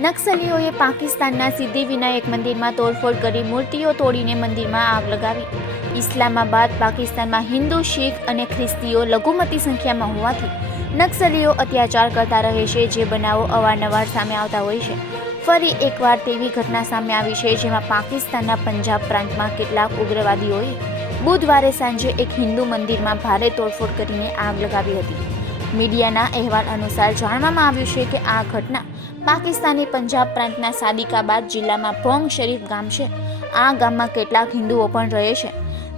નક્સલીઓએ પાકિસ્તાનના સિદ્ધિવિનાયક મંદિરમાં તોડફોડ કરી મૂર્તિઓ તોડીને મંદિરમાં આગ લગાવી। ઇસ્લામાબાદ પાકિસ્તાનમાં હિન્દુ, શીખ અને ખ્રિસ્તીઓ લઘુમતી સંખ્યામાં હોવાથી નક્સલીઓ અત્યાચાર કરતા રહે છે, જે બનાવો અવારનવાર સામે આવતા હોય છે। ફરી એકવાર તેવી ઘટના સામે આવી છે, જેમાં પાકિસ્તાનના પંજાબ પ્રાંતમાં કેટલાક ઉગ્રવાદીઓએ બુધવારે સાંજે એક હિન્દુ મંદિરમાં ભારે તોડફોડ કરીને આગ લગાવી હતી। મીડિયાના અહેવાલ અનુસાર જાણવામાં આવ્યું છે કે આ ઘટના પાકિસ્તાની પંજાબ પ્રાંતના સાદિકાબાદ જિલ્લામાં ભોંગ શરીફ ગામ છે। આ ગામમાં કેટલાક હિન્દુઓ પણ રહે છે।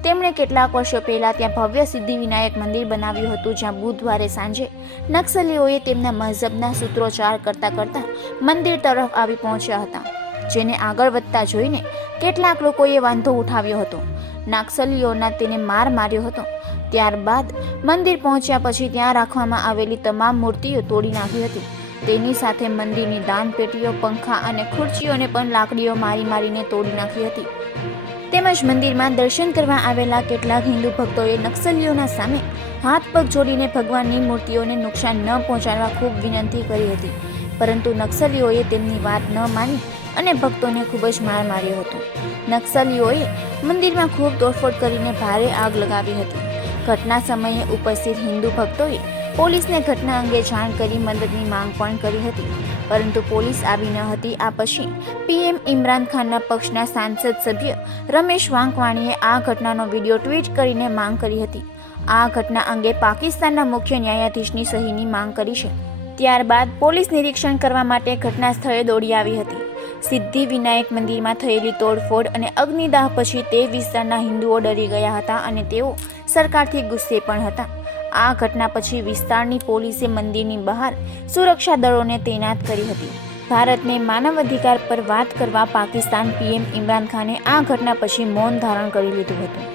તેમણે કેટલાક વર્ષો પહેલા ત્યાં ભવ્ય સિદ્ધિવિનાયક મંદિર બનાવ્યું હતું, જ્યાં બુધવારે સાંજે નક્સલીઓએ તેમના મઝહબના સૂત્રોચ્ચાર કરતા મંદિર તરફ આવી પહોંચ્યા હતા, જેને આગળ વધતા જોઈને કેટલાક લોકોએ વાંધો ઉઠાવ્યો હતો। નક્સલીઓના તેને માર માર્યો હતો। ત્યારબાદ મંદિર પહોંચ્યા પછી ત્યાં રાખવામાં આવેલી તમામ મૂર્તિઓ તોડી નાખી હતી। તેની સાથે મંદિરની દાન પેટીઓ, પંખા અને ખુરશીઓને પણ લાકડીઓ મારીને તોડી નાખી હતી। તેમજ મંદિરમાં દર્શન કરવા આવેલા કેટલાક હિન્દુ ભક્તોએ નક્સલીઓના સામે હાથ પગ જોડીને ભગવાનની મૂર્તિઓને નુકસાન ન પહોંચાડવા ખૂબ વિનંતી કરી હતી, પરંતુ નક્સલીઓએ તેમની વાત ન માની અને ભક્તોને ખૂબ જ માર માર્યો હતો। નક્સલીઓએ મંદિરમાં ખૂબ તોડફોડ કરીને ભારે આગ લગાવી હતી। ઘટના સમયે ઉપસ્થિત હિન્દુ ભક્તોએ પોલીસને ઘટના અંગે જાણ કરી મદદની માંગ પણ કરી હતી, પરંતુ પોલીસ આવી ન હતી। આ પછી પીએમ ઇમરાન ખાનના પક્ષના સાંસદ સભ્ય રમેશ વાંકવાણીએ આ ઘટનાનો વિડીયો ટ્વીટ કરીને માંગ કરી હતી। આ ઘટના અંગે પાકિસ્તાનના મુખ્ય ન્યાયાધીશની સહીની માંગ કરી છે। ત્યારબાદ પોલીસ નિરીક્ષણ કરવા માટે ઘટના સ્થળે દોડી આવી હતી। સિદ્ધિવિનાયક મંદિરમાં થયેલી તોડફોડ અને અગ્નિદાહ પછી તે વિસ્તારના હિન્દુઓ ડરી ગયા હતા અને તેઓ સરકારથી ગુસ્સે પણ હતા। આ ઘટના પછી વિસ્તારની પોલીસે મંદિરની બહાર સુરક્ષા દળોને તૈનાત કરી હતી। ભારતને માનવ અધિકાર પર વાત કરવા પાકિસ્તાન પીએમ ઇમરાન ખાને આ ઘટના પછી મૌન ધારણ કરી લીધું હતું।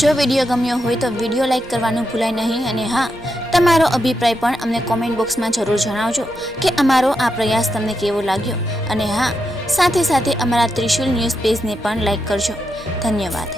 જો વિડીયો ગમ્યો હોય તો વિડીયો લાઈક કરવાનું ભૂલાય નહીં, અને હા, તમારો અભિપ્રાય પણ અમને કોમેન્ટ બોક્સમાં જરૂર જણાવજો કે અમારો આ પ્રયાસ તમને કેવો લાગ્યો। અને હા, સાથે અમારા ત્રિશુલ ન્યૂઝ પેજને પણ લાઈક કરજો। ધન્યવાદ।